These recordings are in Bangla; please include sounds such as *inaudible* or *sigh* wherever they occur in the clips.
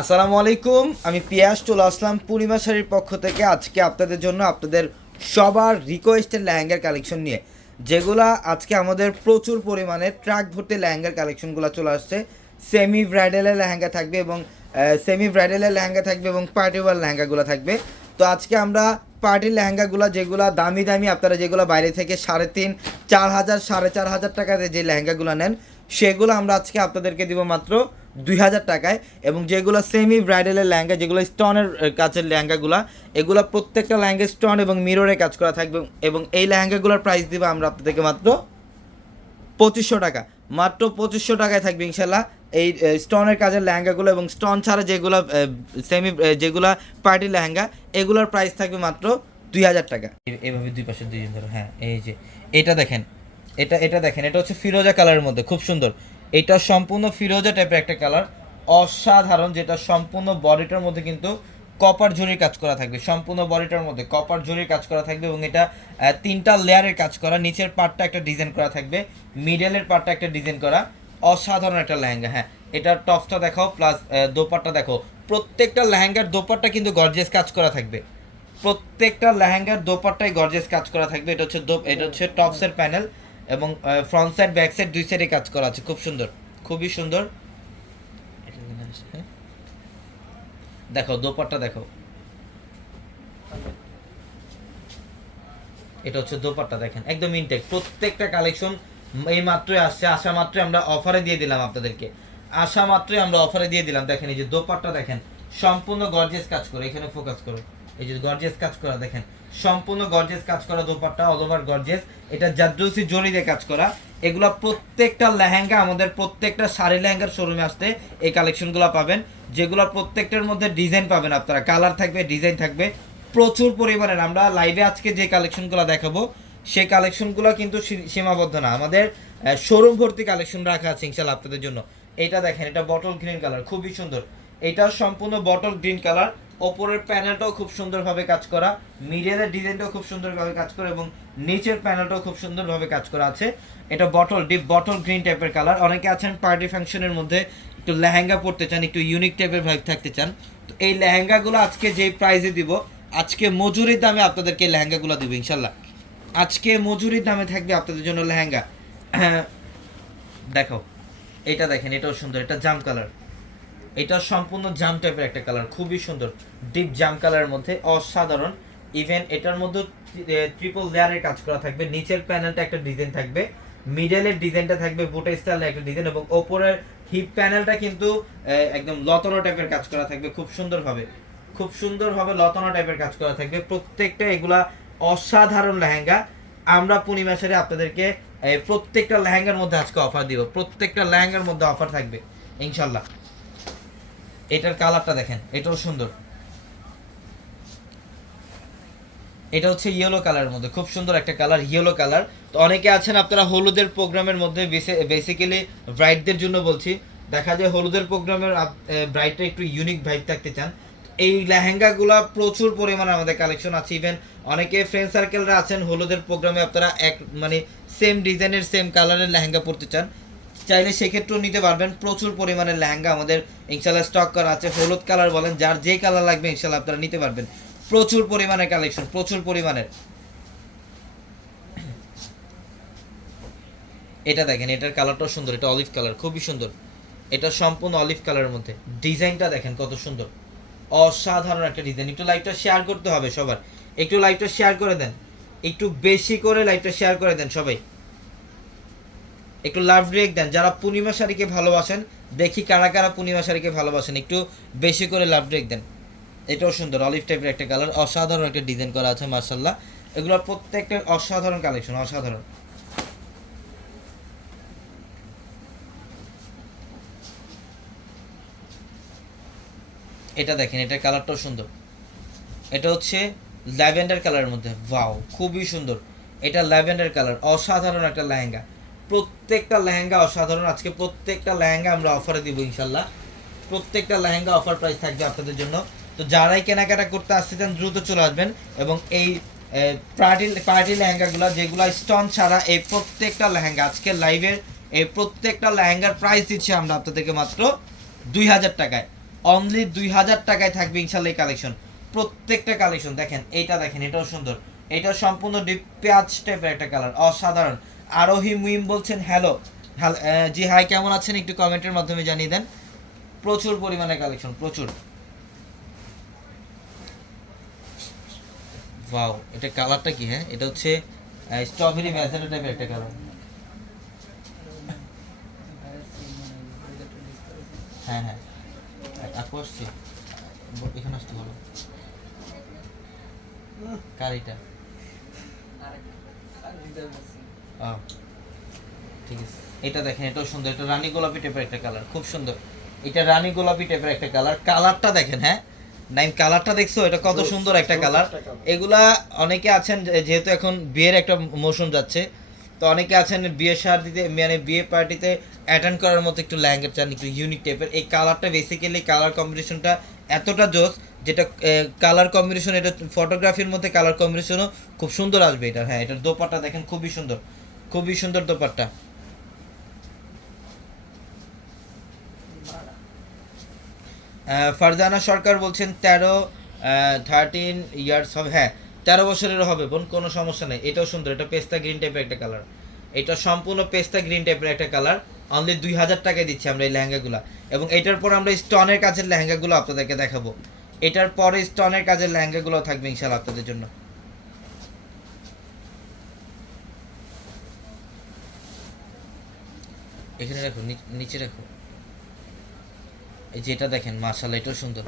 আসসালামু আলাইকুম, আমি পিয়াস, চলে আসলাম পূর্ণিমা শাড়ির পক্ষ থেকে। আজকে আপনাদের জন্য আপনাদের সবার রিকোয়েস্টের লেহেঙ্গার কালেকশন নিয়ে। যেগুলা আজকে আমাদের প্রচুর পরিমাণে ট্রাক ভর্তি লেহেঙ্গার কালেকশনগুলো চলে আসছে। সেমি ব্রাইডালের লেহেঙ্গা থাকবে এবং সেমি ব্রাইডালের লেহেঙ্গা থাকবে এবং পার্টি ওয়ার লেহেঙ্গাগুলো থাকবে। তো আজকে আমরা পার্টির লেহেঙ্গাগুলো যেগুলো দামি দামি আপনারা যেগুলো বাইরে থেকে সাড়ে তিন, চার হাজার, সাড়ে চার হাজার টাকাতে যে লেহেঙ্গাগুলো নেন, সেগুলো আমরা আজকে আপনাদেরকে দিব মাত্র দুই হাজার টাকায় এবং যেগুলো সেমি ব্রাইডালের লেহেঙ্গা, যেগুলো স্টোনের কাছের লেহেঙ্গাগুলো, এগুলো প্রত্যেকটা লেহেঙ্গা স্টোন এবং মিররে কাজ করা থাকবে এবং এই লেহেঙ্গাগুলোর প্রাইস দিব আমরা আপনাদেরকে মাত্র পঁচিশশো টাকা। মাত্র পঁচিশশো টাকায় থাকবে ইনশাল্লাহ এই স্টোনের কাজের লেহেঙ্গাগুলো এবং স্টোন ছাড়া যেগুলো সেমি যেগুলো পার্টি লেহেঙ্গা, এগুলোর প্রাইস থাকবে মাত্র দুই হাজার টাকা। এভাবে দুই পাশে দুইজন ধরো হ্যাঁ এই যে, এটা দেখেন, এটা এটা দেখেন, এটা হচ্ছে ফিরোজা কালারের মধ্যে, খুব সুন্দর। এটা সম্পূর্ণ ফিরোজা টাইপের একটা কালার অসাধারণ, যেটা সম্পূর্ণ বডিটার মধ্যে কিন্তু কপার জরির কাজ করা থাকবে। সম্পূর্ণ বডিটার মধ্যে কপার জরির কাজ করা থাকবে এবং এটা তিনটা লেয়ারের কাজ করা। নিচের পার্টটা একটা ডিজাইন করা থাকবে মিডলের পার্টটা একটা ডিজাইন করা। অসাধারণ একটা লেহেঙ্গা হ্যাঁ। এটার টপসটা দেখাও প্লাস দোপাট্টা দেখো। প্রত্যেকটা লেহেঙ্গার দোপাট্টা কিন্তু গর্জেস কাজ করা থাকবে। প্রত্যেকটা লেহেঙ্গার দোপাট্টায় গর্জেস কাজ করা থাকবে। এটা হচ্ছে এটা হচ্ছে টপসের প্যানেল এবং ফ্রন্ট সাইড ব্যাক সাইড দুই সাইডে কাজ করা আছে। খুব সুন্দর। খুবই সুন্দর। দেখো, দোপাট্টা দেখো। এটা হচ্ছে দোপাট্টা, দেখেন। একদম ইনটেক প্রত্যেকটা কালেকশন এই মাত্রই আসছে। আসা মাত্রই আমরা অফারে দিয়ে দিলাম আপনাদেরকে। আসা মাত্রই আমরা অফারে দিয়ে দিলাম। দেখেন এই যে দোপাট্টা, দেখেন। সম্পূর্ণ গর্জেস কাজ করে। এখানে ফোকাস করো। এই যে গর্জিয়াস কাজ করা, দেখেন। সম্পূর্ণ গর্জিয়াস কাজ করা দোপাট্টা অল ওভার গর্জিয়াস এটা জরি দিয়ে কাজ করা। এগুলা প্রত্যেকটা লেহেঙ্গা, আমাদের প্রত্যেকটা শাড়ি লেহেঙ্গার শোরুমে আসতে এই কালেকশনগুলো পাবেন। যেগুলো প্রত্যেকটার মধ্যে ডিজাইন পাবেন আপনারা। কালার থাকবে ডিজাইন থাকবে। প্রচুর পরিমাণের। আমরা লাইভে আজকে যে কালেকশনগুলো দেখাবো, সেই কালেকশনগুলো কিন্তু সীমাবদ্ধ না। আমাদের শোরুম ভর্তি কালেকশন রাখা আছে ইনশাল্লাহ আপনাদের জন্য। এটা দেখেন, এটা বটল গ্রিন কালার খুবই সুন্দর। এটা সম্পূর্ণ বটল গ্রিন কালার ওপরের প্যানেলটাও খুব সুন্দরভাবে কাজ করা মিডিয়ালের ডিজাইনটাও খুব সুন্দরভাবে কাজ করা এবং নিচের প্যানেলটাও খুব সুন্দরভাবে কাজ করা আছে। এটা বটল ডিপ বটল গ্রিন টাইপের কালার অনেকে আছেন পার্টি ফাংশনের মধ্যে একটু লেহেঙ্গা পরতে চান, একটু ইউনিক টাইপের ভাইব থাকতে চান। তো এই লেহেঙ্গাগুলো আজকে যেই প্রাইসে দিব, আজকে মজুরির দামে আপনাদেরকে লেহেঙ্গাগুলো দিব ইনশাল্লাহ আজকে মজুরির দামে থাকবে আপনাদের জন্য লেহেঙ্গা। *clears throat* দেখো, এটা দেখেন, এটাও সুন্দর, এটা জাম কালার এটা সম্পূর্ণ জাম টাইপের একটা কালার খুবই সুন্দর ডিপ জাম কালারের মধ্যে, অসাধারণ। ইভেন এটার মধ্যে ট্রিপল লেয়ারের কাজ করা থাকবে, নিচের প্যানেলটা একটা ডিজাইন থাকবে মিডলের ডিজাইনটা থাকবে বুটা স্টাইলের একটা ডিজাইন এবং ওপরের হিপ প্যানেলটা কিন্তু একদম লতনো টাইপের কাজ করা থাকবে, খুব সুন্দরভাবে। খুব সুন্দরভাবে লতনো টাইপের কাজ করা থাকবে, প্রত্যেকটা এগুলা অসাধারণ লেহেঙ্গা। আমরা পূর্ণিমা সেরে আপনাদেরকে প্রত্যেকটা লেহেঙ্গার মধ্যে আজকে অফার দিব, প্রত্যেকটা লেহেঙ্গার মধ্যে অফার থাকবে, ইনশাল্লাহ। এটার কালারটা দেখেন, এটাও সুন্দর। এটা হচ্ছে ইয়েলো কালারের মধ্যে, খুব সুন্দর একটা কালার ইয়েলো কালার তো অনেকে আছেন, আপনারা হলুদের প্রোগ্রামের মধ্যে বেসিক্যালি ব্রাইডদের জন্য বলছি। দেখা যায় হলুদের প্রোগ্রামের ব্রাইডটা একটু ইউনিক ভাইব থাকতে চান। এই লেহেঙ্গাগুলো প্রচুর পরিমাণে আমাদের কালেকশন আছে। ইভেন অনেকে ফ্রেন্ড সার্কেলরা আছেন, হলুদের প্রোগ্রামে আপনারা এক মানে সেম ডিজাইনের সেম কালারের লেহেঙ্গা পরতে চান। চাইলে সেক্ষেত্রেও নিতে পারবেন। প্রচুর পরিমাণে লেহেঙ্গা আমাদের ইনশাল্লাহ স্টক করা আছে। হলুদ কালার বলেন, যার যে কালার লাগবে ইনশাল্লাহ আপনারা নিতে পারবেন। প্রচুর পরিমাণে কালেকশন প্রচুর পরিমাণের। এটা দেখেন, এটার কালারটাও সুন্দর, এটা অলিভ কালার খুবই সুন্দর। এটা সম্পূর্ণ অলিভ কালারের মধ্যে। ডিজাইনটা দেখেন কত সুন্দর। অসাধারণ একটা ডিজাইন একটু লাইভটা শেয়ার করতে হবে সবার। একটু লাইভটা শেয়ার করে দেন। একটু বেশি করে লাইভটা শেয়ার করে দেন সবাই। একটু লাভ ব্রেক দেন। যারা পূর্ণিমা শাড়িকে ভালোবাসেন, দেখি কারা কারা পূর্ণিমা শাড়িকে ভালোবাসেন। একটু বেশি করে লাভ ব্রেক দেন। এটাও সুন্দর অলিভ টাইপের একটা কালার অসাধারণ একটা ডিজাইন করা আছে মার্শাল্লাহ এগুলো প্রত্যেকটা অসাধারণ কালেকশন অসাধারণ। এটা দেখেন, এটার কালারটাও সুন্দর। এটা হচ্ছে ল্যাভেন্ডার কালারের মধ্যে। ওয়াও খুবই সুন্দর। এটা ল্যাভেন্ডার কালার অসাধারণ একটা লেহেঙ্গা। প্রত্যেকটা লেহেঙ্গা অসাধারণ। আজকে প্রত্যেকটা লেহেঙ্গা আমরা অফারে দিব ইনশাল্লাহ। প্রত্যেকটা লেহেঙ্গা অফার প্রাইস থাকবে আপনাদের জন্য। তো যারাই কেনাকাটা করতে আসতে চান, দ্রুত চলে আসবেন এবং এই পার্টি পার্টি লেহেঙ্গাগুলো, যেগুলো স্টোন ছাড়া এই প্রত্যেকটা লেহেঙ্গা, আজকে লাইভের এই প্রত্যেকটা লেহেঙ্গার প্রাইস দিচ্ছি আমরা আপনাদেরকে মাত্র দুই হাজার টাকায়। অনলি দুই হাজার টাকায় থাকবে ইনশাল্লাহ এই কালেকশন প্রত্যেকটা কালেকশন দেখেন, এইটা দেখেন, এটাও সুন্দর। এটা সম্পূর্ণ ডিপ পেঁয়াজ টাইপের একটা কালার অসাধারণ। আরোহী মুইম বলছেন, হ্যালো জি, হাই, কেমন আছেন? একটু কমেন্টের মাধ্যমে জানিয়ে দেন। প্রচুর পরিমাণে কালেকশন প্রচুর। ওয়াও এটা কালারটা কি হ্যাঁ? এটা হচ্ছে স্ট্রবেরি ম্যাজেন্টা টাইপের একটা কালার হ্যাঁ হ্যাঁ। আপু আসছি। এখানে আসতে বলো। কার এটা? ঠিক আছে। এটা দেখেন এটাও সুন্দর। এটা রানী গোলাপি টাইপের একটা কালার খুব সুন্দর। এটা রানী গোলাপি টাইপের একটা কালার কালারটা দেখেন হ্যাঁ? নাইম কালারটা দেখছ? এটা কত সুন্দর একটা কালার এগুলা অনেকে আছেন যেহেতু এখন বিয়ের একটা মৌসুম যাচ্ছে তো অনেকে আছেন বিয়ে দিতে মানে বিয়ে পার্টিতে অ্যাটেন্ড করার মতো একটু ল্যাঙ্গেট চান একটু ইউনিক টাইপের এই কালারটা বেসিক্যালি কালার কম্বিনেশনটা এতটা জোস যেটা কালার কম্বিনেশন এটা ফটোগ্রাফির মধ্যে কালার কম্বিনেশনও খুব সুন্দর আসবে এটা। হ্যাঁ এটার দোপাট্টা দেখেন খুবই সুন্দর। খুবই সুন্দর দোপাট্টা। আহ, ফারজানা সরকার বলছেন তেরো থার্টিন ইয়ার্স হবে। হ্যাঁ তেরো বছরেরও হবে বোন কোনো সমস্যা নেই। এটাও সুন্দর এটা পেস্তা গ্রিন টাইপের একটা কালার এটা সম্পূর্ণ পেস্তা গ্রিন টাইপের একটা কালার অনলি দুই হাজার টাকায় দিচ্ছি আমরা এই লেহেঙ্গাগুলো। এবং এটার পর আমরা স্টনের কাজের লেহেঙ্গাগুলো আপনাদেরকে দেখাবো। এটার পরে স্টনের কাজের লেহেঙ্গাগুলো থাকবে ইনশাল্লাহ আপনাদের জন্য। এখানে রাখো নিচে রাখো। এই যে এটা দেখেন মার্শাল্লাহ এটাও সুন্দর।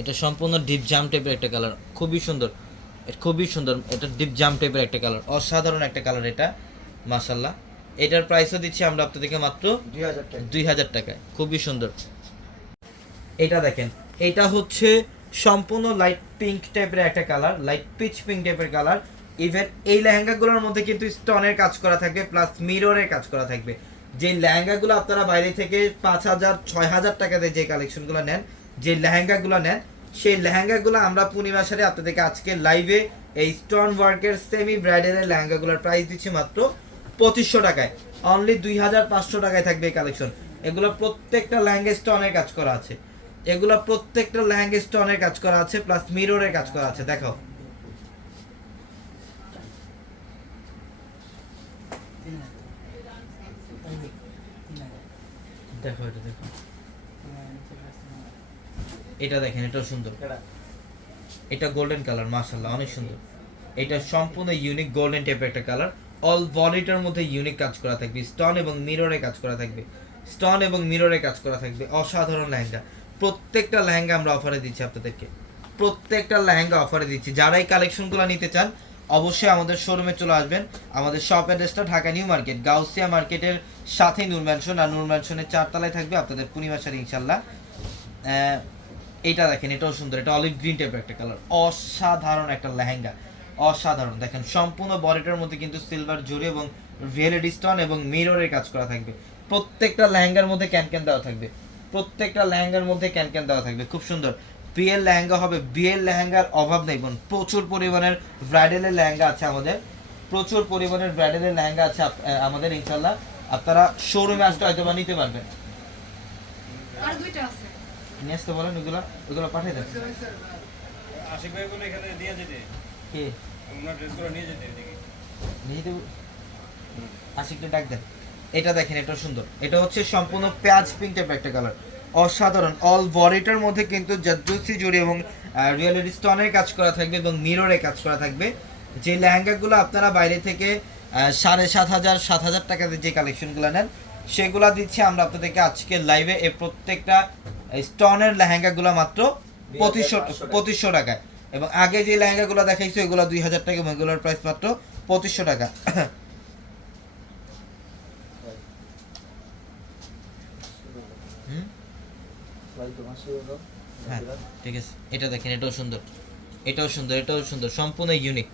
এটা সম্পূর্ণ ডিপ জাম টাইপের একটা কালার খুবই সুন্দর। এটা খুবই সুন্দর এটা ডিপ জাম টাইপের একটা কালার অসাধারণ একটা কালার এটা মার্শাল্লাহ এটার প্রাইসও দিচ্ছি আমরা আপনাদেরকে মাত্র দুই হাজার টাকা। দুই হাজার টাকায় খুবই সুন্দর। এটা দেখেন এটা হচ্ছে সম্পূর্ণ লাইট পিঙ্ক টাইপের একটা কালার লাইট পিচ পিঙ্ক টাইপের কালার ইভেন এই লেহেঙ্গাগুলোর মধ্যে কিন্তু স্টোনের কাজ করা থাকবে প্লাস মিররের কাজ করা থাকবে। যে লেহেঙ্গাগুলো আপনারা বাইরে থেকে পাঁচ হাজার, ছয় হাজার টাকাতে যে কালেকশনগুলো নেন, যে লেহেঙ্গাগুলো নেন, সেই লেহেঙ্গাগুলো আমরা পূর্ণিমা সারে আপনাদেরকে আজকে লাইভে এই স্টোন ওয়ার্কের সেমি ব্রাইডালের লেহেঙ্গাগুলোর প্রাইস দিচ্ছি মাত্র পঁচিশশো টাকায়। অনলি দুই হাজার পাঁচশো টাকায় থাকবে এই কালেকশন এগুলো প্রত্যেকটা লেহেঙ্গা স্টোনের কাজ করা আছে। এগুলো প্রত্যেকটা লেহেঙ্গা স্টোনের কাজ করা আছে প্লাস মিররের কাজ করা আছে, দেখাও। দেখো এটা দেখো। এটা দেখেন এটাও সুন্দর। এটা। গোল্ডেন কালার মাশাআল্লাহ অনেক সুন্দর। এটা সম্পূর্ণ ইউনিক গোল্ডেন টাইপের একটা কালার অল বডিটার মধ্যে ইউনিক কাজ করা থাকবে। স্টোন এবং মিররে কাজ করা থাকবে। স্টোন এবং মিররে কাজ করা থাকবে। অসাধারণ লেহেঙ্গা। প্রত্যেকটা লেহেঙ্গা আমরা অফারে দিচ্ছি আপনাদেরকে। প্রত্যেকটা লেহেঙ্গা অফারে দিচ্ছি। যারা এই কালেকশনগুলো নিতে চান অবশ্যই আমাদের শোরুমে চলে আসবেন। আমাদের শপ অ্যাড্রেসটা ঢাকা নিউ মার্কেট, গাউসিয়া মার্কেটের সাথেই নূর ম্যানশন আর নূর ম্যানশনের চারতলায় থাকবে আপনাদের পূর্ণিমা ইনশাল্লাহ এইটা দেখেন, এটাও সুন্দর, এটা অলিভ গ্রিন টাইপের একটা কালার অসাধারণ একটা লেহেঙ্গা, অসাধারণ। দেখেন, সম্পূর্ণ বডিটার মধ্যে কিন্তু সিলভার জুড়ি এবং ভেলেড স্টোন এবং মিররের কাজ করা থাকবে। প্রত্যেকটা লেহেঙ্গার মধ্যে ক্যান ক্যান দেওয়া থাকবে। প্রত্যেকটা লেহেঙ্গার মধ্যে ক্যান ক্যান দেওয়া থাকবে। খুব সুন্দর। বিয়ের লেহেঙ্গা হবে। বিয়ের লেহেঙ্গার অভাব নেই বোন। প্রচুর পরিমাণের ব্রাইডালের লেহেঙ্গা আছে আমাদের। প্রচুর পরিমাণের ব্রাইডালের লেহেঙ্গা আছে আমাদের ইনশাল্লাহ আপনারা শোরুমে আসতে হয়তো বা নিতে পারবেন। নিয়ে আসতে বলেন ওগুলো ওগুলো পাঠিয়ে দেন। আশিক ভাই বলে এখানে নিয়ে যেতে। কে? ওনার ড্রেসগুলো নিয়ে যেতে এদিকে। নিয়ে দেবো আশিকটা ডাক দেন। এটা দেখেন এটা সুন্দর। এটা হচ্ছে সম্পূর্ণ পেঁয়াজ পিঙ্ক টাইপের একটা কালার অসাধারণ। অল বডিটার মধ্যে কিন্তু জাদ্দুসি জুড়ি এবং রিয়েলিটি স্টোনের কাজ করা থাকবে এবং মিররে কাজ করা থাকবে। যে লেহেঙ্গাগুলো আপনারা বাইরে থেকে সাড়ে সাত হাজার সাত হাজার টাকাতে যে কালেকশনগুলো নেন সেগুলো দিচ্ছি আমরা আপনাদেরকে আজকে লাইভে এই প্রত্যেকটা স্টোনের লেহেঙ্গাগুলো মাত্র পঁচিশশো পঁচিশশো টাকায়। এবং আগে যে লেহেঙ্গাগুলো দেখাইছো এগুলো দুই হাজার টাকা এবং এগুলোর প্রাইস মাত্র পঁচিশশো টাকা। হ্যাঁ ঠিক আছে। এটা দেখেন এটাও সুন্দর। এটাও সুন্দর এটাও সুন্দর সম্পূর্ণ ইউনিক